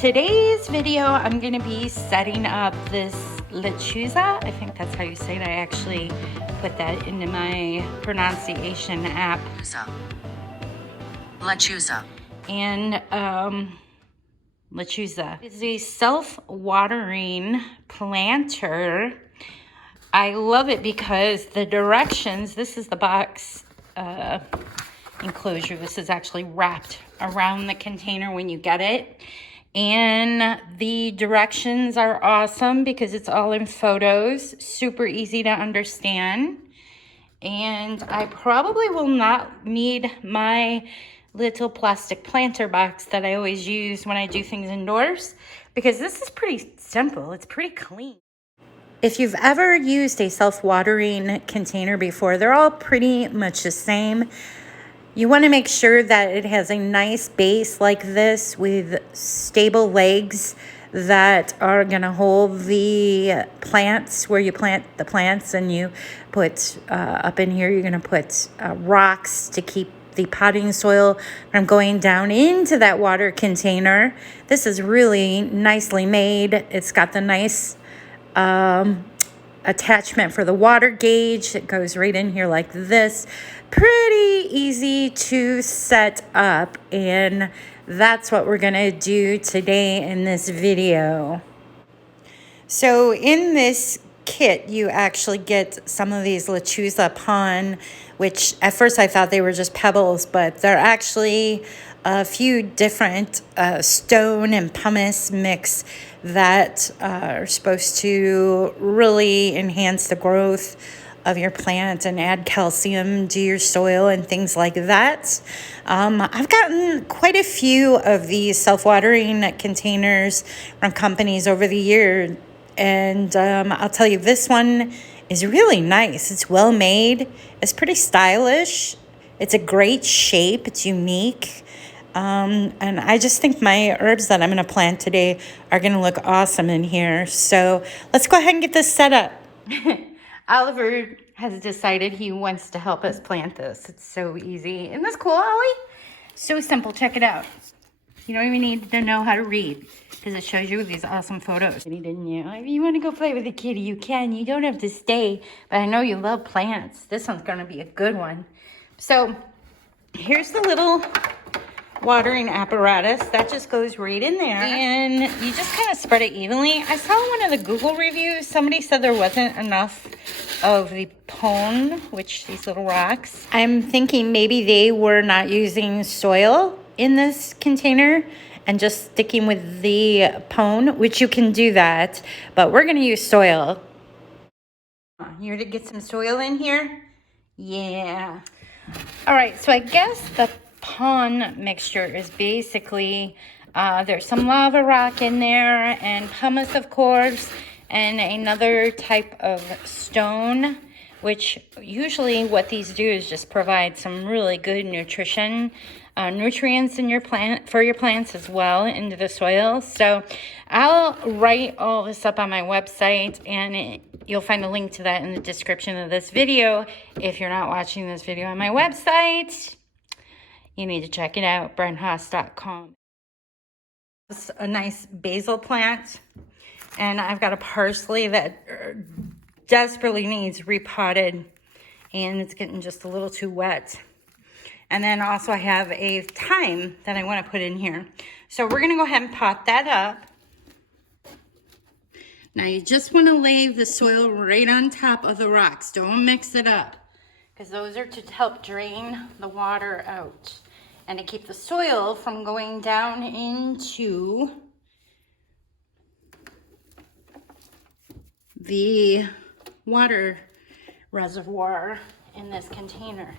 today's video, I'm going to be setting up this Lechuza. I think that's how you say it. I actually put that into my pronunciation app. Lechuza. And Lechuza is a self-watering planter. I love it because the directions, this is the box enclosure. This is actually wrapped around the container when you get it. And the directions are awesome because it's all in photos, super easy to understand. And I probably will not need my little plastic planter box that I always use when I do things indoors, because this is pretty simple. It's pretty clean. If you've ever used a self-watering container before, they're all pretty much the same. You want to make sure that it has a nice base like this with stable legs that are going to hold the plants where you plant the plants, and you put up in here, you're going to put rocks to keep the potting soil from going down into that water container. This is really nicely made. It's got the nice attachment for the water gauge. It goes right in here like this. Pretty easy to set up, and that's what we're gonna do today in this video. So in this kit, you actually get some of these Lechuza pon, which at first I thought they were just pebbles, but they're actually a few different stone and pumice mix that are supposed to really enhance the growth of your plant and add calcium to your soil and things like that. I've gotten quite a few of these self-watering containers from companies over the year, and I'll tell you, this one is really nice. It's well made. It's pretty stylish. It's a great shape. It's unique. And I just think my herbs that I'm going to plant today are going to look awesome in here. So let's go ahead and get this set up. Oliver has decided he wants to help us plant this. It's so easy. Isn't this cool, Ollie? So simple. Check it out. You don't even need to know how to read because it shows you these awesome photos. Didn't you? If you want to go play with the kitty, you can. You don't have to stay. But I know you love plants. This one's going to be a good one. So here's the little watering apparatus that just goes right in there, and you just kind of spread it evenly. I saw one of the Google reviews, somebody said there wasn't enough of the pone, which these little rocks. I'm thinking maybe they were not using soil in this container and just sticking with the pone, which you can do that, but we're going to use soil. You ready to get some soil in here? Yeah. All right, so I guess the pon mixture is basically there's some lava rock in there and pumice, of course, and another type of stone, which usually what these do is just provide some really good nutrients in your plant, for your plants as well, into the soil. So I'll write all this up on my website, and you'll find a link to that in the description of this video. If you're not watching this video on my website, you need to check it out, brenhaas.com. It's a nice basil plant, and I've got a parsley that desperately needs repotted, and it's getting just a little too wet. And then also I have a thyme that I want to put in here. So we're going to go ahead and pot that up. Now you just want to lay the soil right on top of the rocks. Don't mix it up, because those are to help drain the water out and to keep the soil from going down into the water reservoir in this container.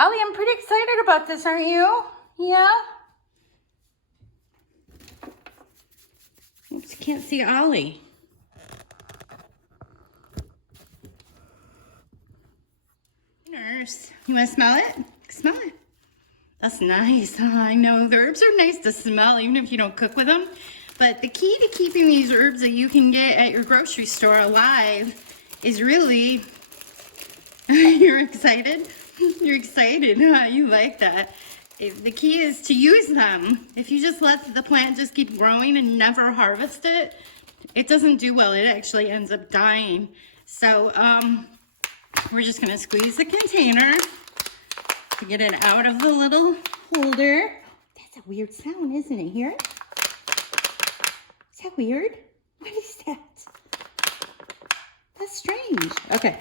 Ollie, I'm pretty excited about this, aren't you? Yeah? Oops, can't see Ollie. Nurse, you want to smell it? Smell it. That's nice. I know the herbs are nice to smell even if you don't cook with them. But the key to keeping these herbs that you can get at your grocery store alive is really, you're excited? You're excited, huh? You like that. The key is to use them. If you just let the plant just keep growing and never harvest it, it doesn't do well. It actually ends up dying. So we're just gonna squeeze the container to get it out of the little holder. That's a weird sound, isn't it? Hear it? Is that weird? What is that? That's strange. Okay,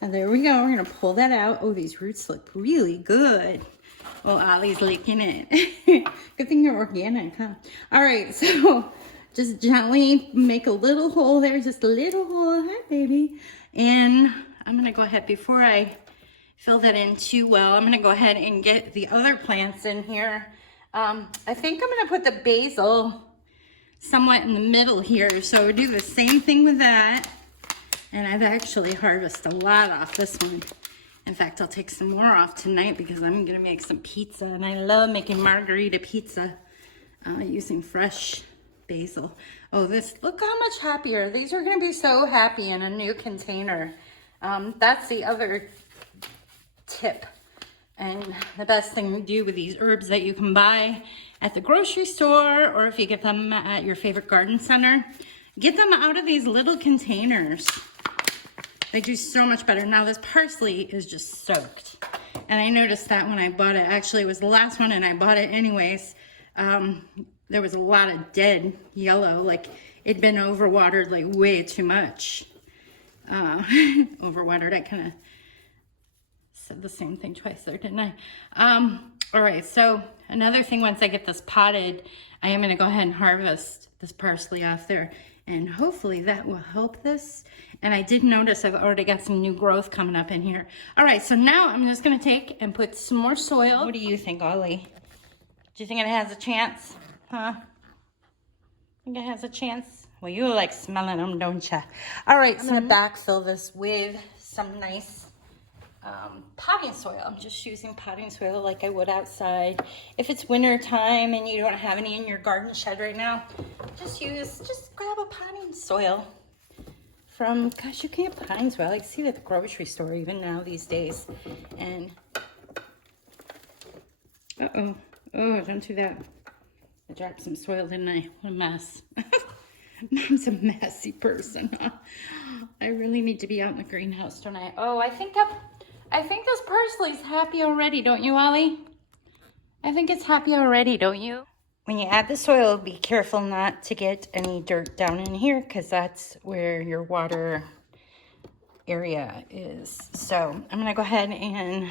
and there we go. We're gonna pull that out. Oh, these roots look really good. Well, Ollie's licking it. Good thing you're organic, huh? All right, so just gently make a little hole there, just a little hole. Hi, baby. And I'm gonna go ahead, before I fill that in too well, I'm gonna go ahead and get the other plants in here. I think I'm gonna put the basil somewhat in the middle here. So do the same thing with that. And I've actually harvested a lot off this one. In fact, I'll take some more off tonight because I'm gonna make some pizza, and I love making margarita pizza using fresh basil. Oh, look how much happier. These are gonna be so happy in a new container. That's the other tip. And the best thing to do with these herbs that you can buy at the grocery store, or if you get them at your favorite garden center, get them out of these little containers. They do so much better. Now this parsley is just soaked. And I noticed that when I bought it. Actually, it was the last one and I bought it anyways. There was a lot of dead yellow, like it'd been overwatered like way too much. Overwatered, I kind of said the same thing twice there, didn't I? All right, so another thing, once I get this potted, I am gonna go ahead and harvest this parsley off there. And hopefully that will help this. And I did notice I've already got some new growth coming up in here. All right, so now I'm just gonna take and put some more soil. What do you think, Ollie? Do you think it has a chance? Huh? Think it has a chance? Well, you like smelling them, don't you? All right, so I'm gonna backfill this with some nice potting soil. I'm just using potting soil like I would outside. If it's winter time and you don't have any in your garden shed right now, just grab a potting soil from, gosh, you can get potting soil. I see it at the grocery store even now these days. And, oh, don't do that. I dropped some soil, didn't I? What a mess. Mom's a messy person, huh? I really need to be out in the greenhouse, don't I? Oh, I think this parsley's happy already, don't you, Ollie? I think it's happy already, don't you? When you add the soil, be careful not to get any dirt down in here, because that's where your water area is. So I'm gonna go ahead and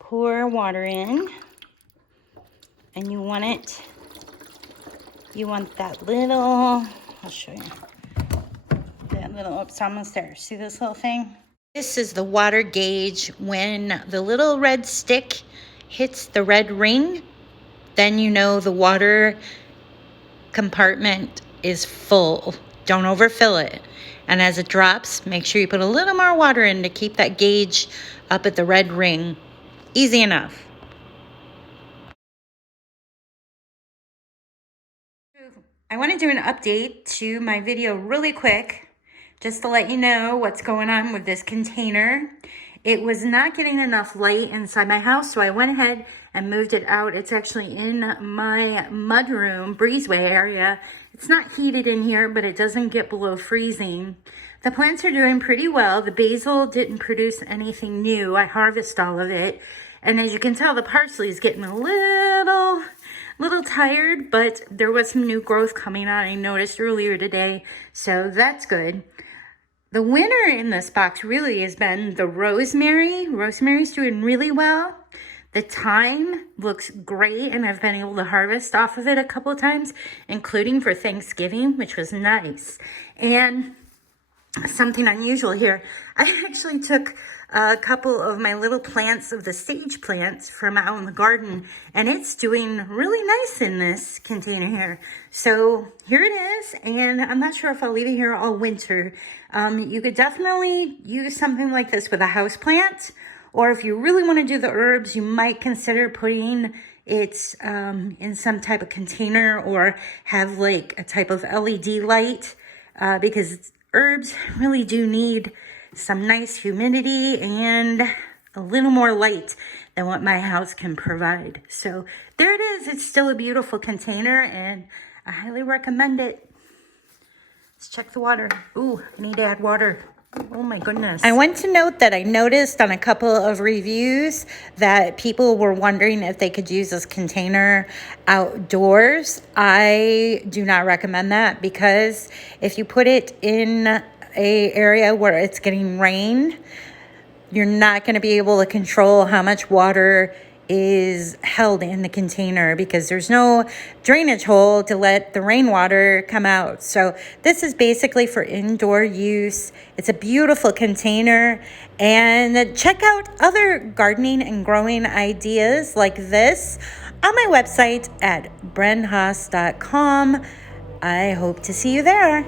pour water in. And you want that little, I'll show you. That little, oops, almost there. See this little thing? This is the water gauge. When the little red stick hits the red ring, then you know the water compartment is full. Don't overfill it. And as it drops, make sure you put a little more water in to keep that gauge up at the red ring. Easy enough. I want to do an update to my video really quick, just to let you know what's going on with this container. It was not getting enough light inside my house, so I went ahead and moved it out. It's actually in my mudroom, breezeway area. It's not heated in here, but it doesn't get below freezing. The plants are doing pretty well. The basil didn't produce anything new. I harvested all of it. And as you can tell, the parsley is getting a little tired, but there was some new growth coming on, I noticed earlier today, so that's good. The winner in this box really has been the rosemary. Rosemary's doing really well. The thyme looks great, and I've been able to harvest off of it a couple of times, including for Thanksgiving, which was nice. And something unusual here, I actually took a couple of my little plants of the sage plants from out in the garden, and it's doing really nice in this container here. So here it is, and I'm not sure if I'll leave it here all winter. You could definitely use something like this with a house plant, or if you really want to do the herbs, you might consider putting it in some type of container, or have like a type of LED light, because herbs really do need some nice humidity and a little more light than what my house can provide. So there it is. It's still a beautiful container, and I highly recommend it. Let's check the water. Ooh, I need to add water. Oh my goodness. I want to note that I noticed on a couple of reviews that people were wondering if they could use this container outdoors. I do not recommend that, because if you put it in a area where it's getting rain, you're not going to be able to control how much water is held in the container, because there's no drainage hole to let the rainwater come out. So this is basically for indoor use. It's a beautiful container, and check out other gardening and growing ideas like this on my website at brenhaas.com. I hope to see you there.